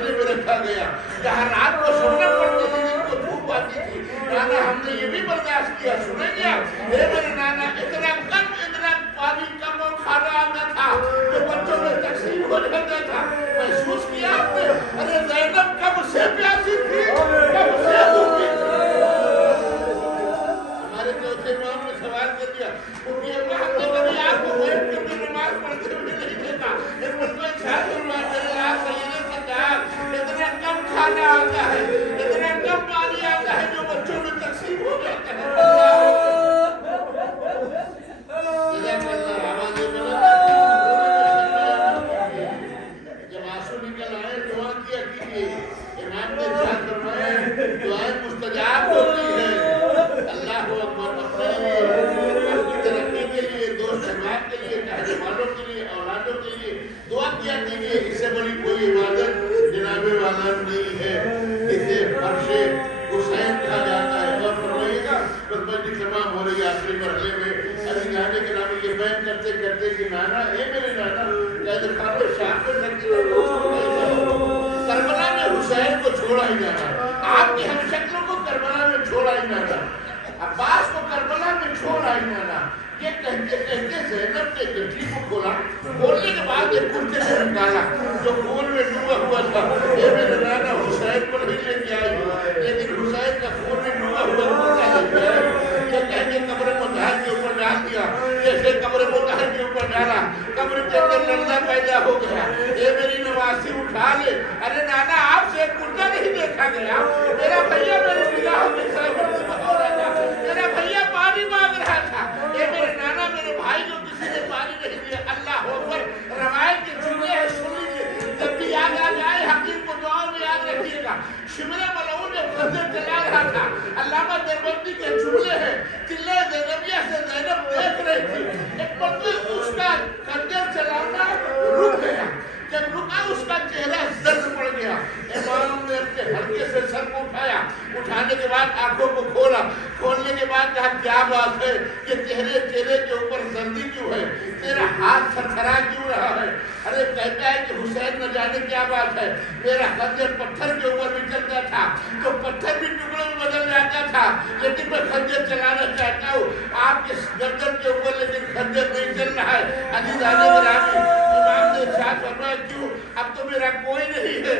خانے میں رکھا گیا، جہاں رات کو سننا پڑتی تھی، جن کو دھوپ آتی تھی، نانا ہم نے یہ بھی برداشت کیا، سنیں گے آپ؟ اے میرے نانا، اتنا پانی کم اور کھانا آتا تھا کہ بچوں میں تقسیم ہو جاتا تھا، محسوس کیا آپ نے؟ ارے زینب کب سے پیاسی تھی، کب سے بھوکی تھی۔ ہمارے چوتھے امام نے سوال کر دیا، کیونکہ اللہ ہم نے کبھی آپ کو بیٹھ کر کے نماز پڑھتے ہوئے نہیں دیکھا، ایک مرتبہ ارشاد فرمایا میرے آپ سیدنا سرکار، اتنا کم کھانا آتا ہے، اتنا کم پانی آتا ہے جو بچوں میں تقسیم ہو جاتا ہے۔ جب آنسو نکل آئے دعا کیا کیجیے، امام نے ارشاد فرمایا دعائیں مستجاب ہوتی ہیں۔ اللہ اکبر، اپنے لیے، اپنی ترقی کے لیے، دوست احباب کے لیے، چاہنے والوں کے لیے، اولادوں کے لیے دعا کیا کیجیے، اس سے بڑی کوئی عبادت جناب والا نہیں ہے۔ اسے فرش حسین کہا جاتا ہے۔ اور فرمائیے گا خطبہ تمام ہو رہی ہے آخری مرحلے میں، ابھی جانے کے نام یہ بیان کرتے کرتے کہ نانا اے میرے نانا قید خانہ شام میں کربلا میں حسین کو چھوڑا ہی جانا، آپ کی ہم شکلوں کو کربلا میں چھوڑا ہی جانا، عباس کو کربلا میں چھوڑا ہی جانا۔ یہ کہتے کہتے زینب نے گٹھی کو کھولا، کھولنے کے بعد ایک کرتے سے نکالا جو خون میں ڈوبا ہوا تھا۔ اے میرے نانا حسین کو نہیں لے کے آئی، لیکن حسین کا خون میں ڈوبا ہوا کرتا لے کے آئی۔ یہ کہہ کے قبر مطہر کے اوپر ڈال دیا، جیسے قبر مطہر کے اوپر ڈالا قبر کے اندر لرزہ پیدا ہو گیا۔ اے میری نواسی اٹھا لے، ارے نانا آپ سے کرتا نہیں دیکھا گیا، میرا بھیا میری نگاہ میں ہو رہا تھا، میرا بھیا پانی مانگ رہا تھا۔ اے میرے نانا میرے بھائی کو کسی نے پانی نہیں دیا۔ اللہ اکبر، روایت کے جملے ہیں، سن لیجیے، جب بھی یاد آ جائے حقیق کو دعاؤں میں یاد رکھیے گا۔ شمر ملعون جب خنجر چلا رہا تھا، علامہ دیوبندی کے جملے ہیں، قلعہ زینبیہ سے زینب دیکھ رہی تھی، ایک مرتبہ اس کا خنجر چلانا رک گیا، جب رکا اس کا چہرہ زرد پڑ گیا۔ امام نے اپنے ہلکے سے سر کو اٹھایا، اٹھانے کے بعد آنکھوں کو کھولا، کھولنے کے بعد کہا کیا بات ہے کہ چہرے کے اوپر زردی کیوں ہے، تیرا ہاتھ تھرتھرا کیوں رہا ہے؟ ارے کہتا ہے کہ حسین نہ جانے کیا بات ہے، میرا خنجر پتھر کے اوپر بھی چلتا تھا تو پتھر بھی ٹکڑوں میں بدل جاتا تھا، لیکن میں خنجر چلانا چاہتا ہوں آپ کے گردن کے اوپر، لیکن خنجر نہیں چل رہا ہے۔ عزیزان گرامی، امام نے ارشاد فرمایا کیوں؟ اب تو میرا کوئی نہیں ہے۔